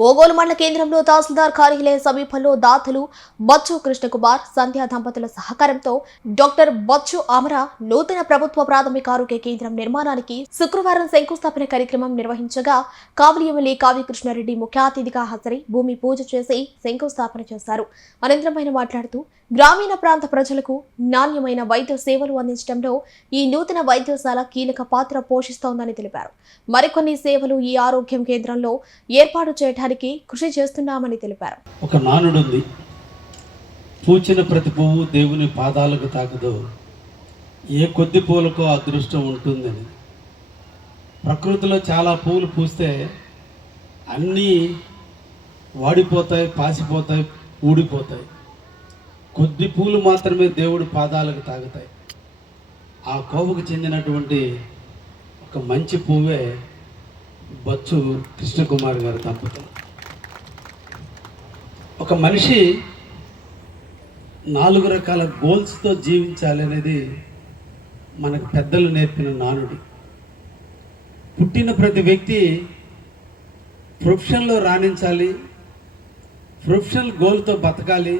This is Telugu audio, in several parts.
బోగోలు మండల కేంద్రంలో తహసీల్దార్ కార్యాలయ సమీపంలో దాతలు బచ్చు కృష్ణకుమార్ సంధ్యా దంపతుల సహకారంతో డాక్టర్ బచ్చు అమర నూతన ప్రభుత్వ ప్రాథమిక ఆరోగ్య కేంద్రం నిర్మాణానికి శుక్రవారం శంకుస్థాపన కార్యక్రమం నిర్వహించగా కావలి ఎమ్మెల్యే కావ్య కృష్ణారెడ్డి ముఖ్య అతిథిగా హాజరై భూమి పూజ చేసి శంకుస్థాపన చేశారు. అనంతరం ఆయన మాట్లాడుతూ గ్రామీణ ప్రాంత ప్రజలకు నాణ్యమైన వైద్య సేవలు అందించడంలో ఈ నూతన వైద్యశాల కీలక పాత్ర పోషిస్తోందని తెలిపారు. మరికొన్ని సేవలు ఈ ఆరోగ్యం కేంద్రంలో ఏర్పాటు చేయడానికి కృషి చేస్తున్నామని తెలిపారు. ఒక నానుడుంది, పూచిన ప్రతి పువ్వు దేవుని పాదాలకు తాకదు, ఏ కొద్ది పూలకో అదృష్టం ఉంటుందని. ప్రకృతిలో చాలా పూలు పూస్తే అన్నీ వాడిపోతాయి, పాసిపోతాయి, ఊడిపోతాయి. కొద్ది పూలు మాత్రమే దేవుడి పాదాలకు తాగుతాయి. ఆ కోవకు చెందినటువంటి ఒక మంచి పువ్వే బచ్చు కృష్ణకుమార్ గారి దంపతులు. ఒక మనిషి 4 రకాల గోల్స్తో జీవించాలి అనేది మనకు పెద్దలు నేర్పిన నానుడి. పుట్టిన ప్రతి వ్యక్తి ప్రొఫెషన్లో రాణించాలి, ప్రొఫెషనల్ గోల్తో బతకాలి,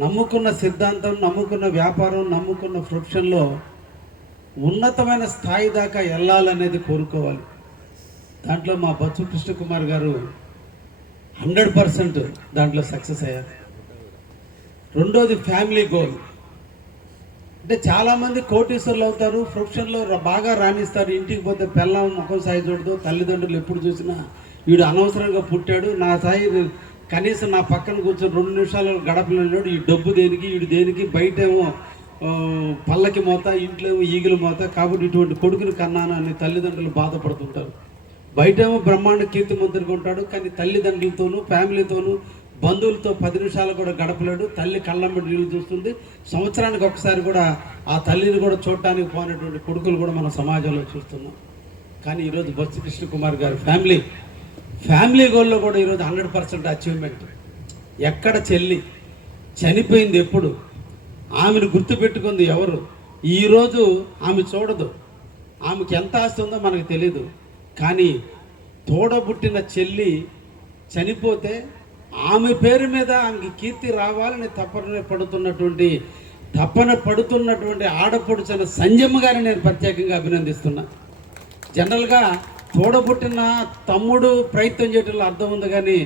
నమ్ముకున్న సిద్ధాంతం, నమ్ముకున్న వ్యాపారం, నమ్ముకున్న ప్రొఫెషన్లో ఉన్నతమైన స్థాయి దాకా వెళ్ళాలనేది కోరుకోవాలి. దాంట్లో మా బచ్చు కృష్ణకుమార్ గారు 100% దాంట్లో సక్సెస్ అయ్యారు. రెండోది ఫ్యామిలీ గోల్. అంటే చాలామంది కోటీశ్వర్లు అవుతారు, ప్రొఫెషన్లో బాగా రాణిస్తారు, ఇంటికి పోతే పిల్లం ముఖం సాయి చూడదు, తల్లిదండ్రులు ఎప్పుడు చూసినా వీడు అనవసరంగా పుట్టాడు, నా సాయి కనీసం నా పక్కన కూర్చొని 2 నిమిషాలు గడపలేడు, ఈ డబ్బు దేనికి, వీడు దేనికి, బయటేమో పల్లకి మోత, ఇంట్లో ఏమో ఈగిల మోత, కాబట్టి ఇటువంటి కొడుకుని కన్నాను అని తల్లిదండ్రులు బాధపడుతుంటారు. బయటేమో బ్రహ్మాండ కీర్తిమంతుడిగా ఉంటాడు, కానీ తల్లిదండ్రులతోనూ ఫ్యామిలీతోనూ బంధువులతో 10 నిమిషాలు కూడా గడపలేడు. తల్లి కళ్ళంబడి నీళ్ళు చూస్తుంది. సంవత్సరానికి ఒకసారి కూడా ఆ తల్లిని కూడా చూడటానికి పోయినటువంటి కొడుకులు కూడా మన సమాజంలో చూస్తున్నాం. కానీ ఈరోజు బచ్చు కృష్ణకుమార్ గారి ఫ్యామిలీ గోల్లో కూడా ఈరోజు 100% అచీవ్మెంట్. ఎక్కడ చెల్లి చనిపోయింది, ఎప్పుడు ఆమెను గుర్తుపెట్టుకుంది ఎవరు, ఈరోజు ఆమె చూడదు, ఆమెకి ఎంత ఆస్తి ఉందో మనకు తెలీదు. కానీ తోడబుట్టిన చెల్లి చనిపోతే ఆమె పేరు మీద ఆమెకి కీర్తి రావాలని తపన పడుతున్నటువంటి ఆడపడుచిన సంజమ్మ గారిని నేను ప్రత్యేకంగా అభినందిస్తున్నా. జనరల్గా తోడబుట్టిన తమ్ముడు ప్రయత్నం చేయడంలో అర్థం ఉంది, కానీ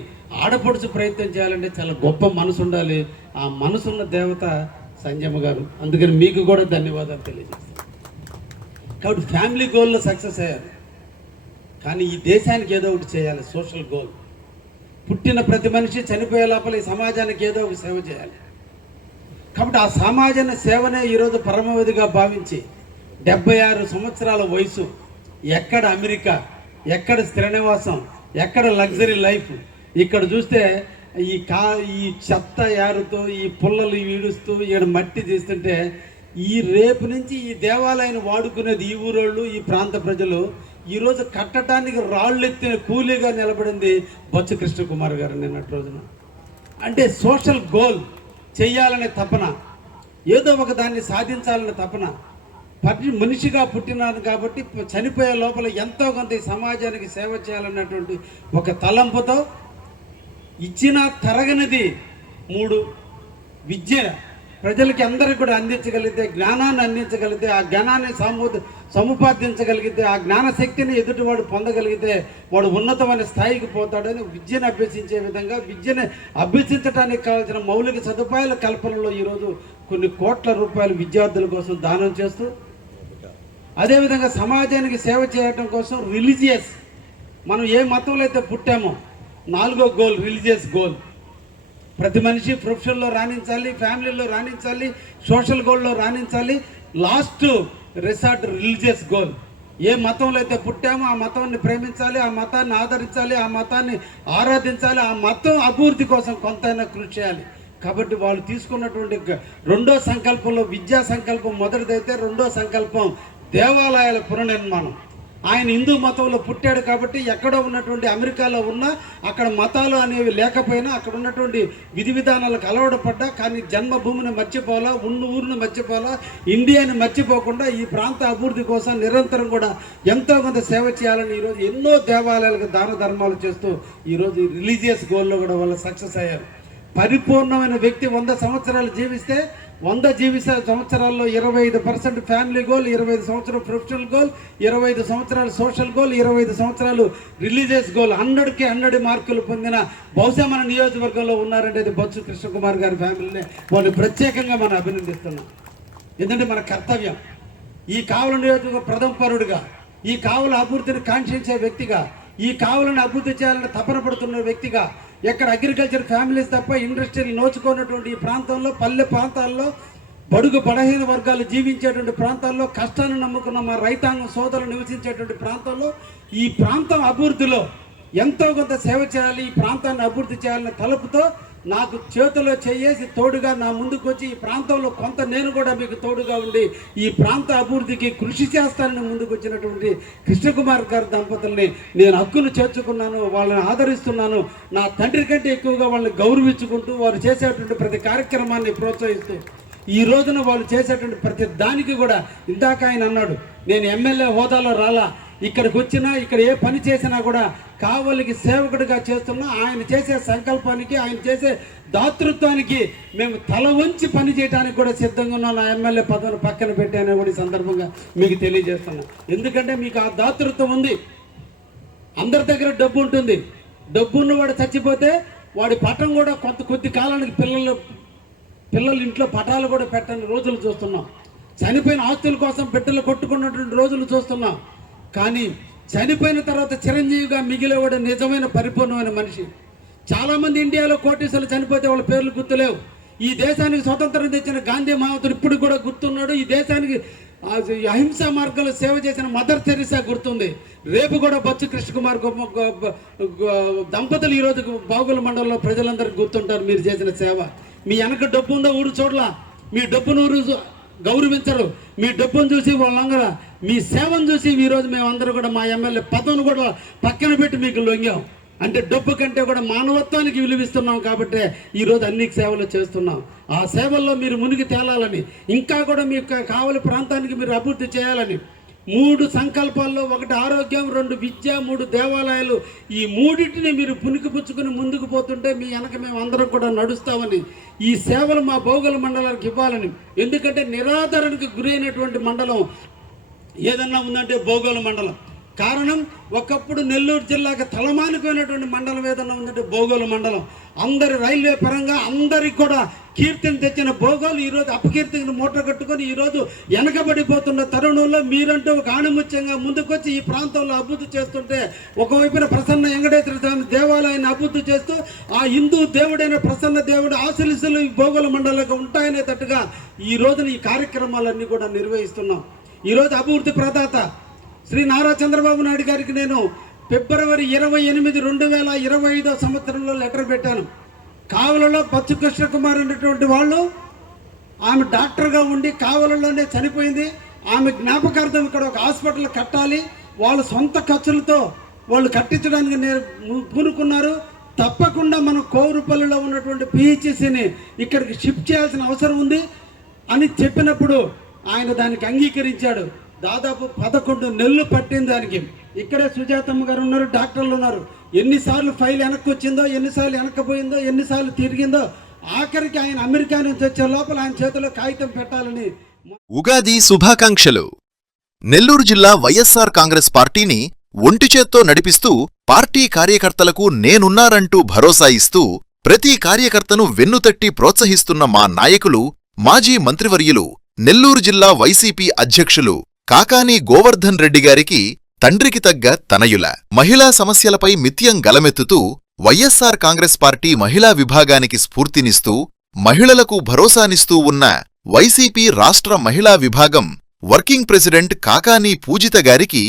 ఆడపడుచు ప్రయత్నం చేయాలంటే చాలా గొప్ప మనసు ఉండాలి. ఆ మనసున్న దేవత సంజమ్మ గారు. అందుకని మీకు కూడా ధన్యవాదాలు తెలియజేస్తాను. కాబట్టి ఫ్యామిలీ గోల్లో సక్సెస్ అయ్యారు, కానీ ఈ దేశానికి ఏదో ఒకటి చేయాలి, సోషల్ గోల్. పుట్టిన ప్రతి మనిషి చనిపోయే లోపల ఈ సమాజానికి ఏదో ఒక సేవ చేయాలి. కాబట్టి ఆ సమాజాన్ని సేవనే ఈరోజు పరమవిధిగా భావించి 76 సంవత్సరాల వయసు, ఎక్కడ అమెరికా, ఎక్కడ స్థిర నివాసం, ఎక్కడ లగ్జరీ లైఫ్, ఇక్కడ చూస్తే ఈ చెత్త యారుతో, ఈ పుల్లలు ఈడుస్తూ ఈడ మట్టి తీస్తుంటే, ఈ రేపు నుంచి ఈ దేవాలయాన్ని వాడుకునేది ఈ ఊరోళ్ళు, ఈ ప్రాంత ప్రజలు. ఈరోజు కట్టడానికి రాళ్ళు ఎత్తిన కూలీగా నిలబడింది బచ్చు కృష్ణకుమార్ గారు నిన్నటి రోజున. అంటే సోషల్ గోల్ చెయ్యాలనే తపన, ఏదో ఒక దాన్ని సాధించాలనే తపన. మనిషిగా పుట్టినాను కాబట్టి చనిపోయే లోపల ఎంతో కొంత ఈ సమాజానికి సేవ చేయాలన్నటువంటి ఒక తలంపుతో ఇచ్చిన తరగనిది 3 విద్య ప్రజలకి అందరికీ కూడా అందించగలిగితే, జ్ఞానాన్ని అందించగలిగితే, ఆ జ్ఞానాన్ని సముపార్జించగలిగితే, ఆ జ్ఞానశక్తిని ఎదుటివాడు పొందగలిగితే వాడు ఉన్నతమైన స్థాయికి పోతాడని విద్యను అభ్యసించే విధంగా, విద్యను అభ్యసించడానికి కావాల్సిన మౌలిక సదుపాయాల కల్పనలో ఈరోజు కొన్ని కోట్ల రూపాయలు విద్యార్థుల కోసం దానం చేస్తూ, అదేవిధంగా సమాజానికి సేవ చేయడం కోసం రిలీజియస్, మనం ఏ మతంలో అయితే పుట్టామో 4వ గోల్ రిలీజియస్ గోల్. ప్రతి మనిషి ప్రొఫెషన్లో రాణించాలి, ఫ్యామిలీలో రాణించాలి, సోషల్ గోల్లో రాణించాలి. Last resort religious goal. ఏ మతంలో అయితే పుట్టామో ఆ మతాన్ని ప్రేమించాలి, ఆ మతాన్ని ఆదరించాలి, ఆ మతాన్ని ఆరాధించాలి, ఆ మతం అభివృద్ధి కోసం కొంతైనా కృషి చేయాలి. కాబట్టి వాళ్ళు తీసుకున్నటువంటి 2వ సంకల్పంలో విద్యా సంకల్పం మొదటిదైతే, 2వ సంకల్పం దేవాలయాల పునర్నిర్మాణం. ఆయన హిందూ మతంలో పుట్టాడు కాబట్టి ఎక్కడో ఉన్నటువంటి అమెరికాలో ఉన్న అక్కడ మతాలు అనేవి లేకపోయినా అక్కడ ఉన్నటువంటి విధి విధానాలకు అలవాటు పడ్డా, కానీ జన్మభూమిని మర్చిపోవాలా, ఉన్న ఊరిని మర్చిపోవాలా, ఇండియాని మర్చిపోకుండా ఈ ప్రాంత అభివృద్ధి కోసం నిరంతరం కూడా ఎంతో కొంత సేవ చేయాలని ఈరోజు ఎన్నో దేవాలయాలకు దాన ధర్మాలు చేస్తూ ఈరోజు రిలీజియస్ గోల్లో కూడా వాళ్ళు సక్సెస్ అయ్యారు. పరిపూర్ణమైన వ్యక్తి 100 సంవత్సరాలు జీవిస్తే 100 సంవత్సరాల్లో 25% ఫ్యామిలీ గోల్, 25 సంవత్సరాలు ప్రొఫెషనల్ గోల్, 25 సంవత్సరాలు సోషల్ గోల్, 25 సంవత్సరాలు రిలీజియస్ గోల్, 100కి 100 మార్కులు పొందిన బహుశా మన నియోజకవర్గంలో ఉన్నారంటే అది బొత్స కృష్ణకుమార్ గారి ఫ్యామిలీనే. వాళ్ళు ప్రత్యేకంగా మనం అభినందిస్తున్నాం. ఎందుకంటే మన కర్తవ్యం ఈ కావలి నియోజకవర్గ ప్రథమ పౌరుడిగా, ఈ కావలి అభివృద్ధిని కాంక్షించే వ్యక్తిగా, ఈ కావలిని అభివృద్ధి చేయాలని తపన పడుతున్న వ్యక్తిగా, ఎక్కడ అగ్రికల్చర్ ఫ్యామిలీస్ తప్ప ఇండస్ట్రీలు నోచుకున్నటువంటి ఈ ప్రాంతంలో, పల్లె ప్రాంతాల్లో, బడుగు బలహీన వర్గాలు జీవించేటువంటి ప్రాంతాల్లో, కష్టాన్ని నమ్ముకున్న మా రైతాంగం సోదరులు నివసించేటువంటి ప్రాంతాల్లో ఈ ప్రాంతం అభివృద్ధిలో ఎంతో కొంత సేవ చేయాలి, ఈ ప్రాంతాన్ని అభివృద్ధి చేయాలనే తలుపుతో నాకు చేతిలో చేసి తోడుగా నా ముందుకు వచ్చి ఈ ప్రాంతంలో కొంత నేను కూడా మీకు తోడుగా ఉండి ఈ ప్రాంత అభివృద్ధికి కృషి చేస్తానని ముందుకు వచ్చినటువంటి కృష్ణకుమార్ గారి దంపతుల్ని నేను హక్కును చేర్చుకున్నాను, వాళ్ళని ఆదరిస్తున్నాను. నా తండ్రి కంటే ఎక్కువగా వాళ్ళని గౌరవించుకుంటూ వారు చేసేటువంటి ప్రతి కార్యక్రమాన్ని ప్రోత్సహిస్తూ ఈ రోజున వాళ్ళు చేసేటువంటి ప్రతి దానికి కూడా, ఇందాక ఆయన అన్నాడు నేను ఎమ్మెల్యే హోదాలో రాలా, ఇక్కడికి వచ్చినా ఇక్కడ ఏ పని చేసినా కూడా కావలికి సేవకుడిగా చేస్తున్నా, ఆయన చేసే సంకల్పానికి, ఆయన చేసే దాతృత్వానికి మేము తల వంచి పని చేయడానికి కూడా సిద్ధంగా ఉన్నాం. నా ఎమ్మెల్యే పదవిని పక్కన పెట్టానని కూడా ఈ సందర్భంగా మీకు తెలియజేస్తున్నాను. ఎందుకంటే మీకు ఆ దాతృత్వం ఉంది. అందరి దగ్గర డబ్బు ఉంటుంది, డబ్బు ఉన్నవాడు చచ్చిపోతే వాడి పటం కూడా కొద్ది కాలానికి పిల్లలు ఇంట్లో పటాలు కూడా పెట్టని రోజులు చూస్తున్నాం. చనిపోయిన ఆస్తుల కోసం బిడ్డలు కొట్టుకున్నటువంటి రోజులు చూస్తున్నాం. కానీ చనిపోయిన తర్వాత చిరంజీవిగా మిగిలేవాడు నిజమైన పరిపూర్ణమైన మనిషి. చాలామంది ఇండియాలో కోటీసులు చనిపోతే వాళ్ళ పేర్లు గుర్తులేవు. ఈ దేశానికి స్వతంత్రం తెచ్చిన గాంధీ మహాత్ముడు ఇప్పుడు కూడా గుర్తున్నాడు. ఈ దేశానికి అహింసా మార్గంలో సేవ చేసిన మదర్ తెరిసా గుర్తుంది. రేపు కూడా బొత్స కృష్ణకుమార్ దంపతులు ఈరోజు బాగుల మండలంలో ప్రజలందరికీ గుర్తుంటారు. మీరు చేసిన సేవ, మీ వెనక డబ్బు ఉందో ఊరు చూడలా, మీ డబ్బును ఊరు గౌరవించరు, మీ డబ్బును చూసి వాళ్ళంగల మీ సేవను చూసి ఈరోజు మేమందరూ కూడా మా ఎమ్మెల్యే పదవిని కూడా పక్కన పెట్టి మీకు లొంగాం. అంటే డబ్బు కంటే కూడా మానవత్వానికి విలువిస్తున్నాం కాబట్టి ఈరోజు అన్ని సేవలు చేస్తున్నాం. ఆ సేవల్లో మీరు మునిగి తేలాలని, ఇంకా కూడా మీకు కావలి ప్రాంతానికి మీరు అభివృద్ధి చేయాలని 3 సంకల్పాల్లో, 1 ఆరోగ్యం, 2 విద్య, 3 దేవాలయాలు, ఈ 3టిని మీరు పుణికిపుచ్చుకుని ముందుకు పోతుంటే మీ వెనక మేము అందరం కూడా నడుస్తామని, ఈ సేవలు మా భౌగోళ మండలానికి ఇవ్వాలని. ఎందుకంటే నిరాదరణకు గురైనటువంటి మండలం ఏదన్నా ఉందంటే భౌగోళ మండలం. కారణం ఒకప్పుడు నెల్లూరు జిల్లాకు తలమానిపోయినటువంటి మండలం ఏదన్నా ఉందంటే భౌగోళ మండలం. అందరి రైల్వే పరంగా అందరికి కూడా కీర్తిని తెచ్చిన భోగోలు ఈరోజు అపకీర్తిని మూట కట్టుకొని ఈరోజు వెనకబడిపోతున్న తరుణంలో మీరంటూ ఒక ఆణిముత్యంగా ముందుకొచ్చి ఈ ప్రాంతంలో అభివృద్ధి చేస్తుంటే, ఒకవైపున ప్రసన్న వెంకటేశ్వర స్వామి దేవాలయాన్ని అభివృద్ధి చేస్తూ ఆ హిందూ దేవుడైన ప్రసన్న దేవుడు ఆశీస్సులు ఈ భౌగోళ మండలంలో ఉంటాయనే తట్టుగా ఈ రోజున ఈ కార్యక్రమాలన్నీ కూడా నిర్వహిస్తున్నాం. ఈరోజు అభివృద్ధి ప్రదాత శ్రీ నారా చంద్రబాబు నాయుడు గారికి నేను ఫిబ్రవరి 28, 2025 సంవత్సరంలో లెటర్ పెట్టాను. కావలలో బొత్స కృష్ణకుమార్ అనేటువంటి వాళ్ళు, ఆమె డాక్టర్గా ఉండి కావలలోనే చనిపోయింది. ఆమె జ్ఞాపకార్థం ఇక్కడ ఒక హాస్పిటల్ కట్టాలి, వాళ్ళు సొంత ఖర్చులతో వాళ్ళు కట్టించడానికి పూనుకున్నారు. తప్పకుండా మనం కోరుపల్లిలో ఉన్నటువంటి పిహెచ్సిని ఇక్కడికి షిఫ్ట్ చేయాల్సిన అవసరం ఉంది అని చెప్పినప్పుడు ఆయన దానికి అంగీకరించాడు. దాదాపు 11 నెలలు పట్టింది దానికి. ఇక్కడే సుజాతమ్మ గారు ఉన్నారు, డాక్టర్లు ఉన్నారు. ఎన్నిసార్లు ఫైల్ వెనక్కి వచ్చిందో, ఎన్నిసార్లు వెనక్కిపోయిందో, ఎన్నిసార్లు తిరిగిందో, ఆఖరికి ఆయన అమెరికా నుంచి వచ్చే లోపల ఆయన చేతిలో కాగితం పెట్టాలని. ఉగాది శుభాకాంక్షలు. నెల్లూరు జిల్లా వైఎస్ఆర్ కాంగ్రెస్ పార్టీని ఒంటి చేత్తో నడిపిస్తూ పార్టీ కార్యకర్తలకు నేనున్నారంటూ భరోసా ఇస్తూ ప్రతి కార్యకర్తను వెన్నుతట్టి ప్రోత్సహిస్తున్న మా నాయకులు, మాజీ మంత్రివర్యులు, నెల్లూరు జిల్లా వైసీపీ అధ్యక్షులు కాకాని గోవర్ధన్ రెడ్డి గారికి తండ్రికి తగ్గ తనయుల. మహిళా సమస్యలపై నిత్యం గలమెత్తుతూ వైఎస్ఆర్ కాంగ్రెస్ పార్టీ మహిళా విభాగానికి స్ఫూర్తినిస్తూ మహిళలకు భరోసానిస్తూ ఉన్న వైసీపీ రాష్ట్ర మహిళా విభాగం వర్కింగ్ ప్రెసిడెంట్ కాకాని పూజిత గారికి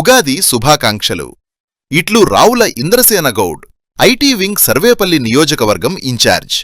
ఉగాది శుభాకాంక్షలు. ఇట్లు రావుల ఇంద్రసేన గౌడ్, ఐటీ వింగ్ సర్వేపల్లి నియోజకవర్గం ఇన్ఛార్జ్.